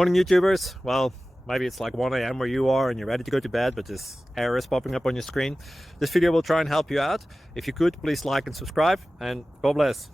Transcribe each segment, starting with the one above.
Morning YouTubers. Well, maybe it's like 1 a.m. where you are and you're ready to go to bed, but this error is popping up on your screen. This video will try and help you out. If you could, please like and subscribe, and God bless.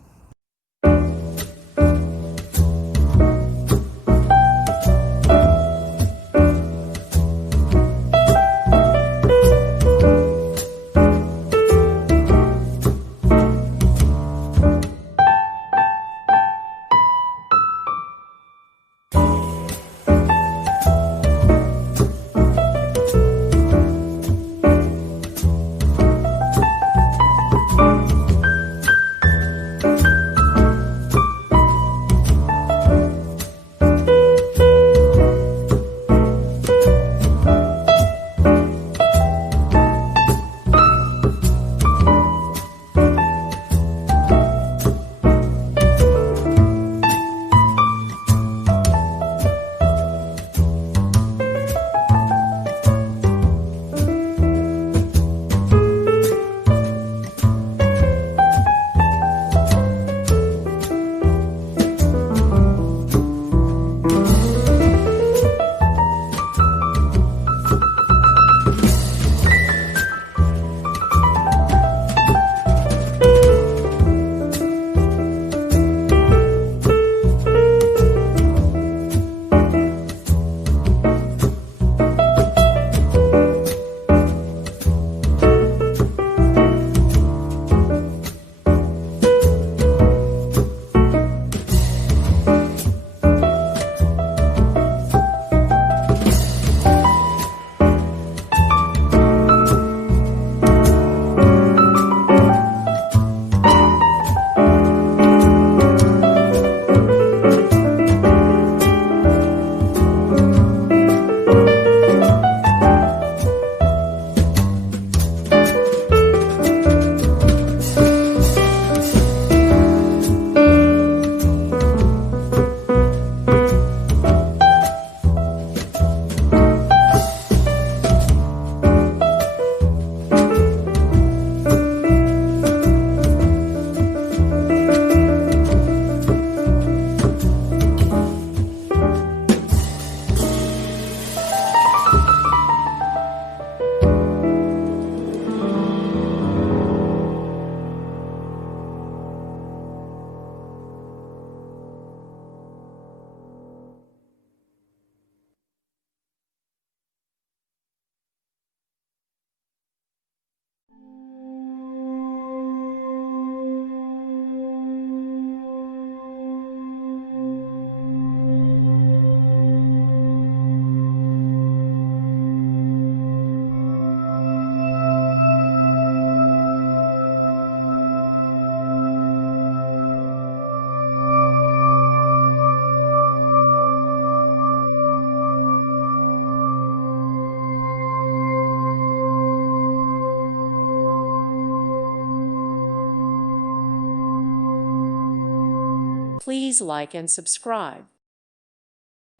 Please like and subscribe.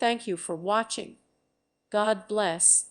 Thank you for watching. God bless.